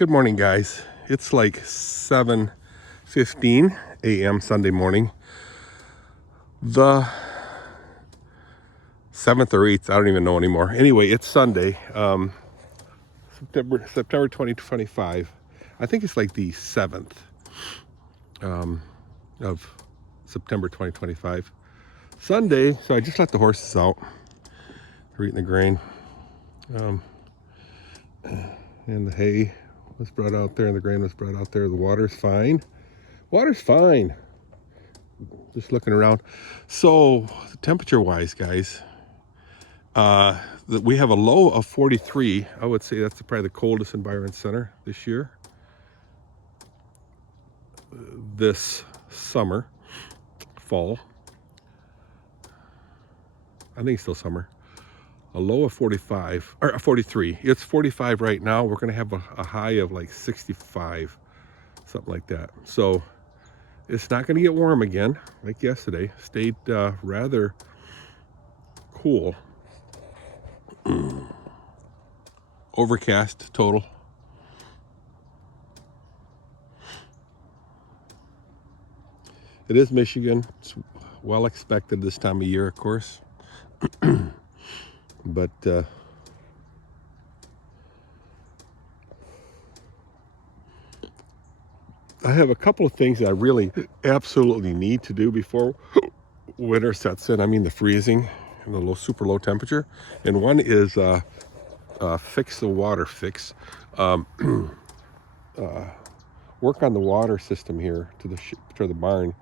Good morning, guys. It's like 7:15 a.m. Sunday morning. The 7th or 8th, I don't even know anymore. Anyway, it's Sunday, September 2025. I think it's like the 7th of September 2025. Sunday, so I just let the horses out. They're eating the grain. And the hay was brought out there and the grain was brought out there. The water's fine. Water's fine. Just looking around. So temperature wise, guys, we have a low of 43. I would say that's probably the coldest in Byron Center this year. This summer, fall. I think it's still summer. A low of 45 or 43. It's 45 right now. We're going to have a high of like 65, something like that. So it's not going to get warm again like yesterday. Stayed rather cool. Overcast total. It is Michigan. It's well expected this time of year, of course. But I have a couple of things that I really absolutely need to do before winter sets in. I mean the freezing and the super low temperature. And one is fix the water fix. Work on the water system here to the barn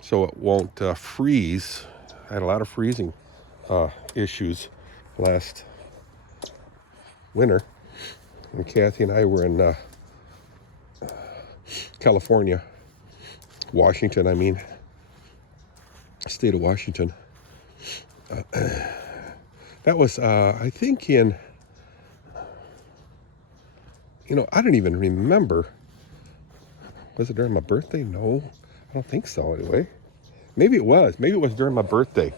so it won't freeze. I had a lot of freezing issues last winter, and Kathy and I were in California, Washington, I mean, state of Washington. That was, I think I don't even remember. Was it during my birthday? No, I don't think so anyway. Maybe it was during my birthday.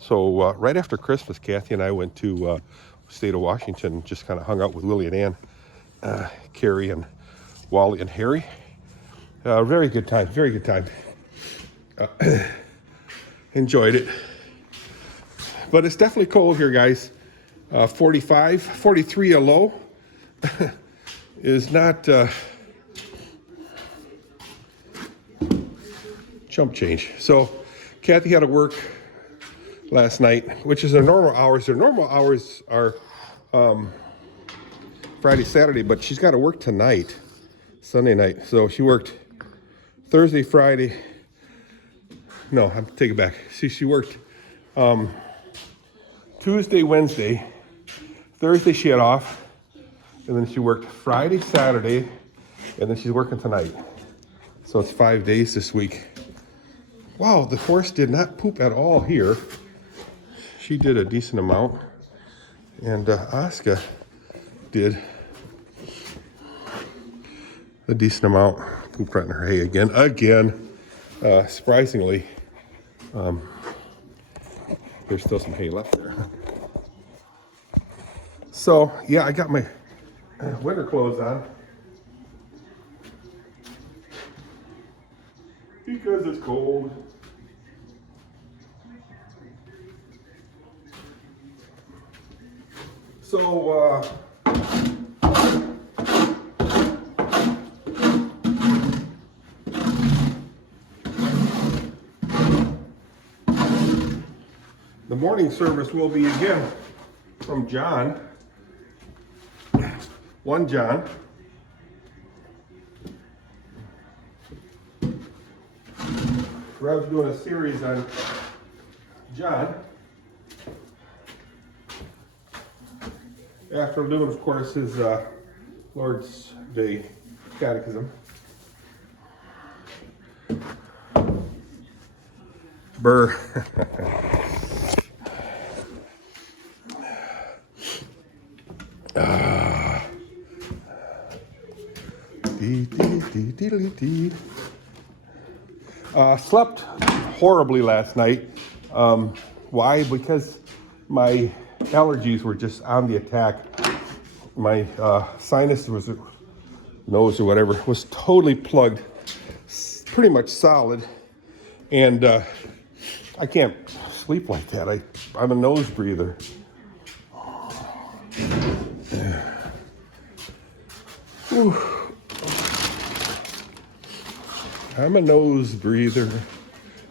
So right after Christmas, Kathy and I went to state of Washington, just kind of hung out with Lily and Ann, Carrie and Wally and Harry. Very good time, very good time. Enjoyed it. But it's definitely cold here, guys. 43 a low is not chump change. So Kathy had to work last night, which is their normal hours. Their normal hours are Friday, Saturday, but she's got to work tonight, Sunday night. So she worked Thursday, Friday. No, I'm take it back. She worked Tuesday, Wednesday. Thursday she had off, and then she worked Friday, Saturday, and then she's working tonight. So it's 5 days this week. Wow, the horse did not poop at all here. She did a decent amount, and Asuka did a decent amount. Pooped right in her hay again. Surprisingly, there's still some hay left there. So yeah, I got my winter clothes on because it's cold. So, the morning service will be again from John. One John. Rev's doing a series on John. After doing, of course, his Lord's Day Catechism. Burr. Slept horribly last night. Why? Because my allergies were just on the attack. My sinus was nose or whatever was totally plugged, pretty much solid. And I can't sleep like that. I'm a nose breather. I'm a nose breather.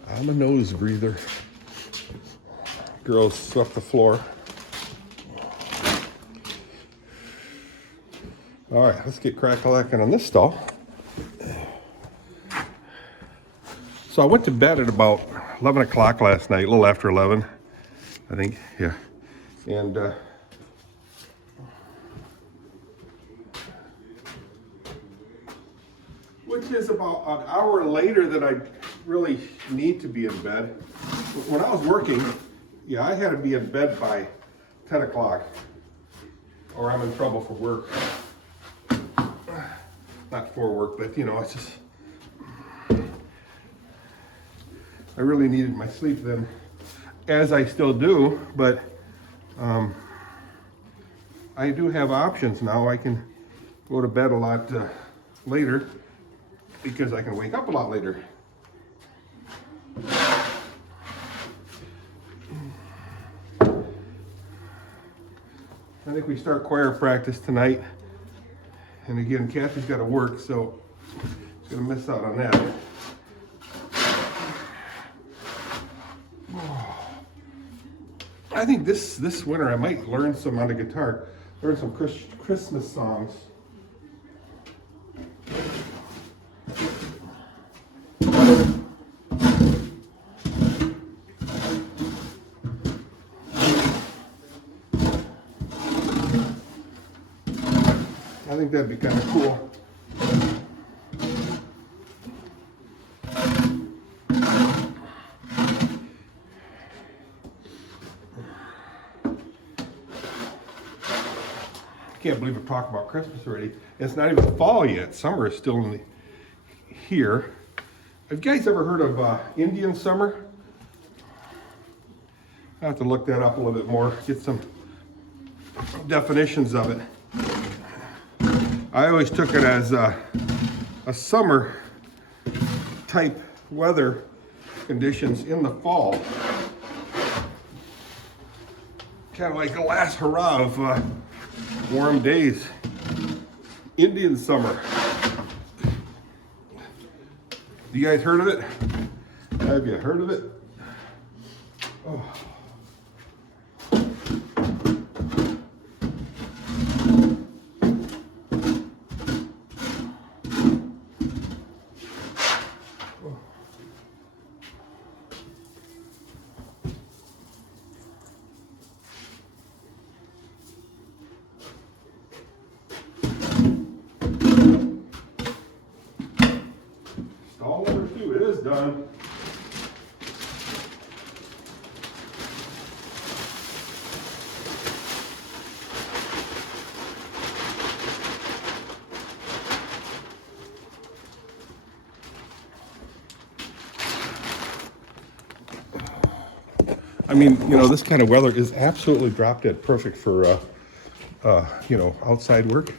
I'm a nose breather. Girls swept the floor. All right, let's get crack-a-lacking on this stall. So I went to bed at about 11 o'clock last night, a little after 11, I think, yeah. And which is about an hour later than I really need to be in bed. When I was working, yeah, I had to be in bed by 10 o'clock or I'm in trouble for work. Not for work, but you know, it's just, I really needed my sleep then, as I still do, but I do have options now. I can go to bed a lot later because I can wake up a lot later. I think we start choir practice tonight. And again, Kathy's got to work, so she's going to miss out on that. I think this winter I might learn some on the guitar, learn some Christmas songs. I think that'd be kind of cool. Can't believe we're talking about Christmas already. It's not even fall yet. Summer is still in here. Have you guys ever heard of Indian summer? I have to look that up a little bit more, get some definitions of it. I always took it as a summer type weather conditions in the fall. Kind of like the last hurrah of warm days. Indian summer. You guys heard of it? Have you heard of it? Oh. Stall number 2 is done. I mean, you know, this kind of weather is absolutely drop dead perfect for, you know, outside work.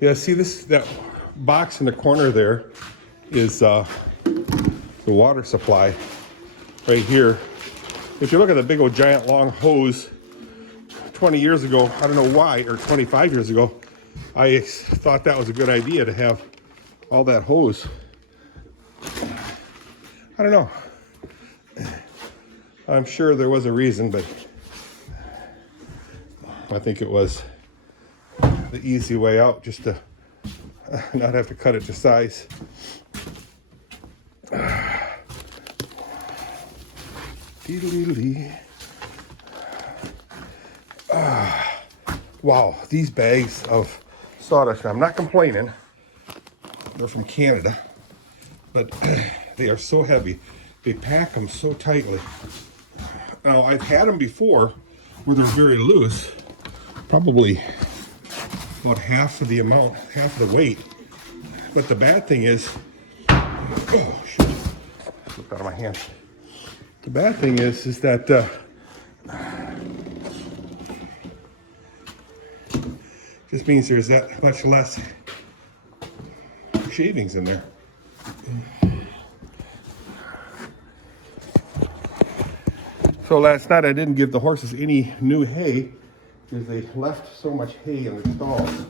Yeah, see that box in the corner there is the water supply right here. If you look at the big old giant long hose, 20 years ago, I don't know why, or 25 years ago, I thought that was a good idea to have all that hose. I don't know. I'm sure there was a reason, but I think it was the easy way out, just to not have to cut it to size. Wow, these bags of sawdust, I'm not complaining, they're from Canada, but they are so heavy. They pack them so tightly. Now, I've had them before where they're very loose, probably about half of the amount, half of the weight, But the bad thing is, oh shoot, slipped out of my hand. The bad thing is that just means there's that much less shavings in there. So last night I didn't give the horses any new hay because they left so much hay in the stalls.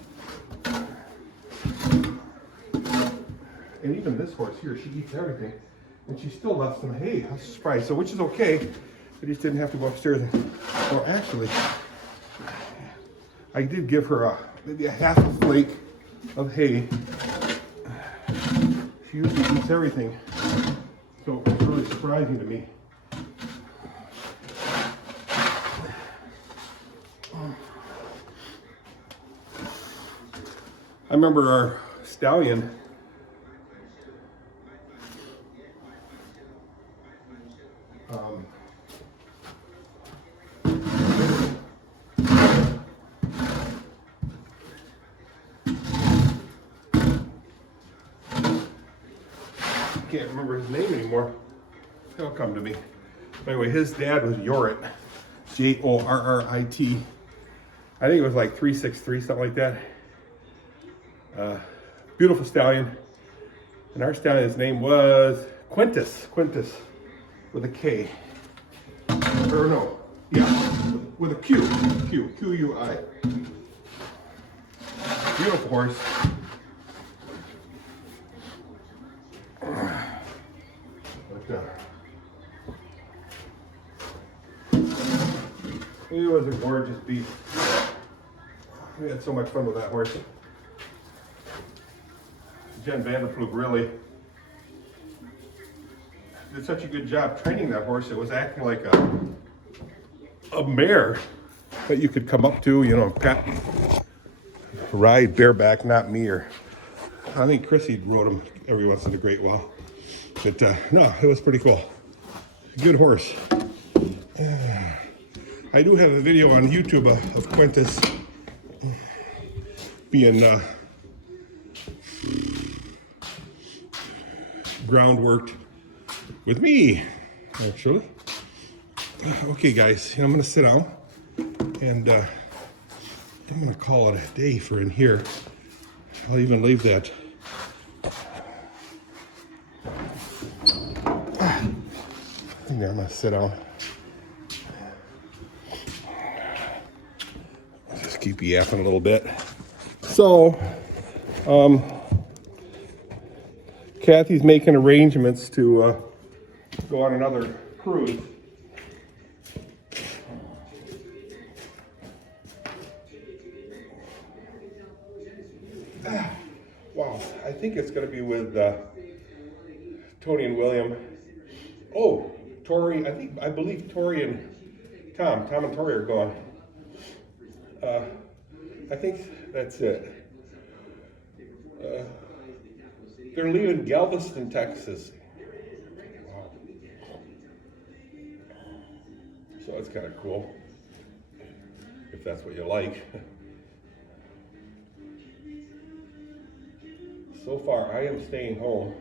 And even this horse here, she eats everything, and she still left some hay. I was surprised. So which is okay. I just didn't have to go upstairs. Well, actually, I did give her maybe a half a flake of hay. She usually eats everything, so it's really surprising to me. I remember our stallion, can't remember his name anymore. He'll come to me. Anyway, his dad was Yorrit, Jorrit. I think it was like 363, something like that. Beautiful stallion. And our stallion's name was Quintus with a K. Or no, yeah, with a Q-U-I. Beautiful horse. He was a gorgeous beast. We had so much fun with that horse. Jen Vanderploeg really did such a good job training that horse. It was acting like a mare that you could come up to, you know, pat, ride bareback, not me. Or I think Chrissy rode him every once in a great while. But no, it was pretty cool. Good horse. I do have a video on YouTube of Quintus being groundworked with me, actually. Okay, guys, I'm gonna sit down and I'm gonna call it a day for in here. I'll even leave that in there. I'm gonna sit down. Just keep yapping a little bit. So, Kathy's making arrangements to go on another cruise. Wow, I think it's going to be with Tony and William. Oh, Tori, I believe Tori and Tom and Tori are gone. I think that's it. They're leaving Galveston, Texas. Wow. So it's kind of cool, if that's what you like. So far, I am staying home.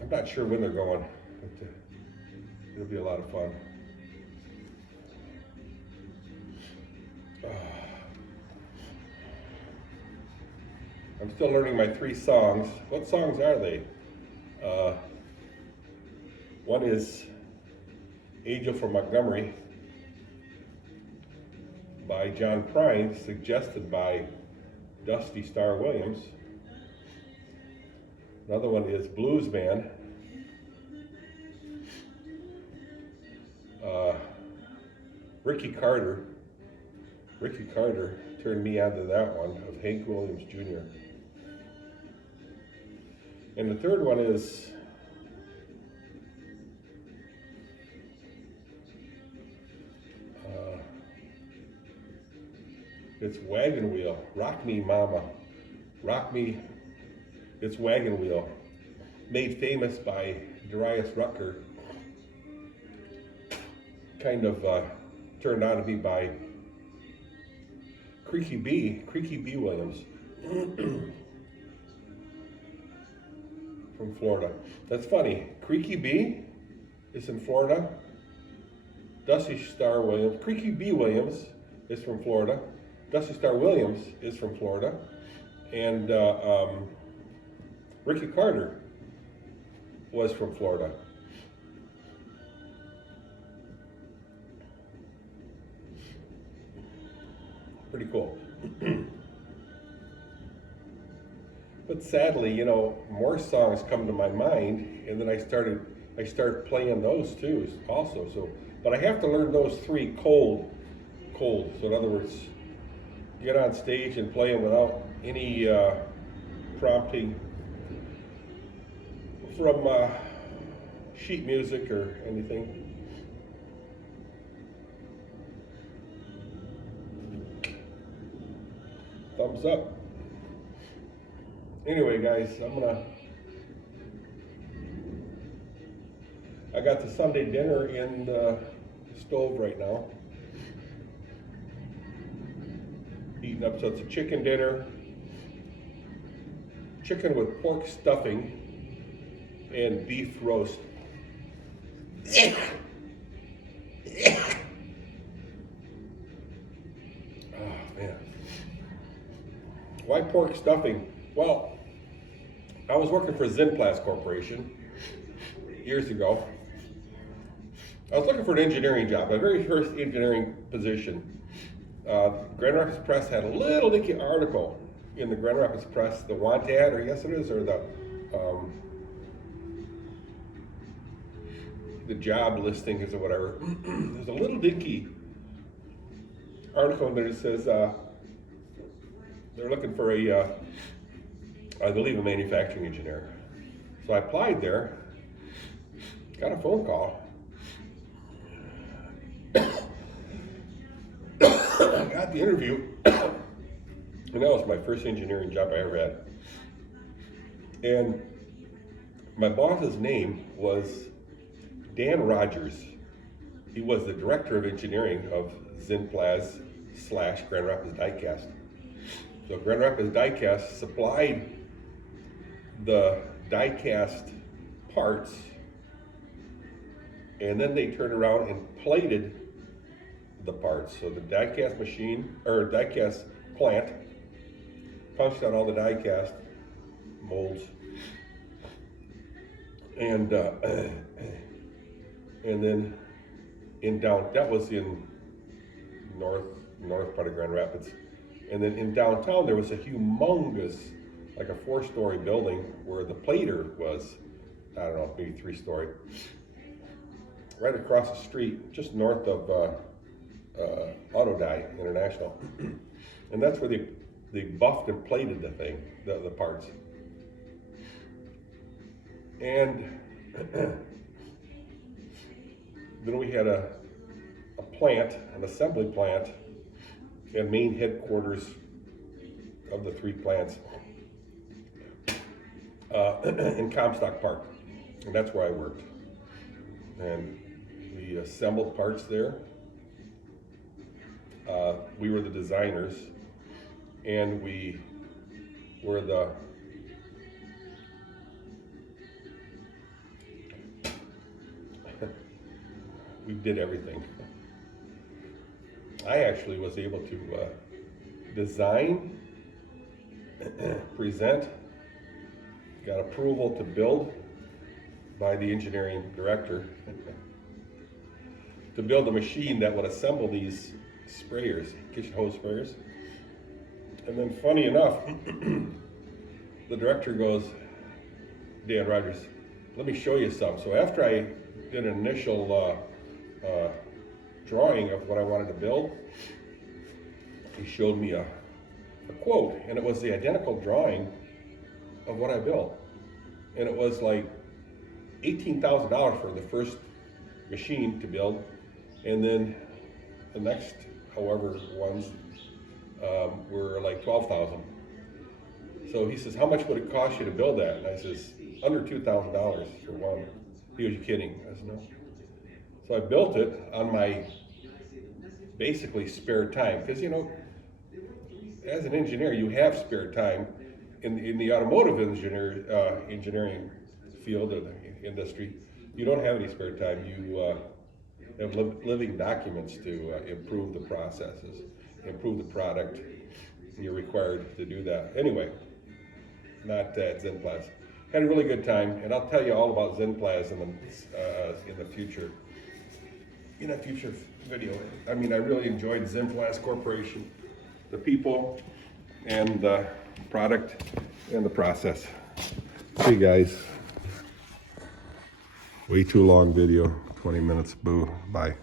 I'm not sure when they're going, but it'll be a lot of fun. I'm still learning my 3 songs. What songs are they? One is Angel from Montgomery by John Prine, suggested by Dusty Star Williams. Another one is Blues Man. Ricky Carter turned me onto that one, of Hank Williams Jr. And the third one is it's Wagon Wheel. Rock Me Mama. Rock Me. It's Wagon Wheel. Made famous by Darius Rucker. Kind of turned on to me by Creaky B Williams. from Florida. That's funny. Creaky B is in Florida. Dusty Star Williams, Creaky B. Williams is from Florida. Dusty Star Williams is from Florida. And Ricky Carter was from Florida. Pretty cool. But sadly, you know, more songs come to my mind, and then I started playing those too, also. So, but I have to learn those three cold. So in other words, get on stage and play them without any prompting from sheet music or anything. Thumbs up. Anyway, guys, I got the Sunday dinner in the stove right now. Heating up, so it's a chicken dinner. Chicken with pork stuffing and beef roast. Oh, man. Why pork stuffing? Well, I was working for Zinplast Corporation years ago. I was looking for an engineering job, my very first engineering position. Grand Rapids Press had a little dinky article in the Grand Rapids Press, the want ad, or yes it is, or the job listing is or whatever. There's a little dinky article in there that says they're looking for I believe a manufacturing engineer. So I applied there, got a phone call. I got the interview, and that was my first engineering job I ever had. And my boss's name was Dan Rogers. He was the director of engineering of Zinplast / Grand Rapids Diecast. So Grand Rapids Diecast supplied the diecast parts, and then they turned around and plated the parts. So the diecast machine, or diecast plant, punched out all the diecast molds, and then that was in north part of Grand Rapids. And then in downtown there was a humongous, like a 4-story building where the plater was, I don't know, maybe 3-story. Right across the street, just north of Autodye International. And that's where they buffed and plated the thing, the parts. And then we had a plant, an assembly plant, and main headquarters of the 3 plants in Comstock Park. And that's where I worked. And we assembled parts there. We were the designers, and we were we did everything. I actually was able to design, present, got approval to build by the engineering director to build a machine that would assemble these sprayers, kitchen hose sprayers. And then funny enough, the director goes, Dan Rogers, let me show you some. So after I did an initial drawing of what I wanted to build, he showed me a quote, and it was the identical drawing of what I built. And it was like $18,000 for the first machine to build, and then the next however ones were like $12,000. So he says, how much would it cost you to build that? And I says, under $2,000 for one. He was, you kidding? I said, no. So I built it on my basically spare time, because you know, as an engineer, you have spare time. In the automotive engineering field or the industry, you don't have any spare time. You have living documents to improve the processes, improve the product. You're required to do that. Anyway, not Zenplas. Had a really good time, and I'll tell you all about Zenplas in the future. In a future video. I mean, I really enjoyed Zenplas Corporation, the people, and the product, and the process. Hey guys, way too long video, 20 minutes, boo, bye.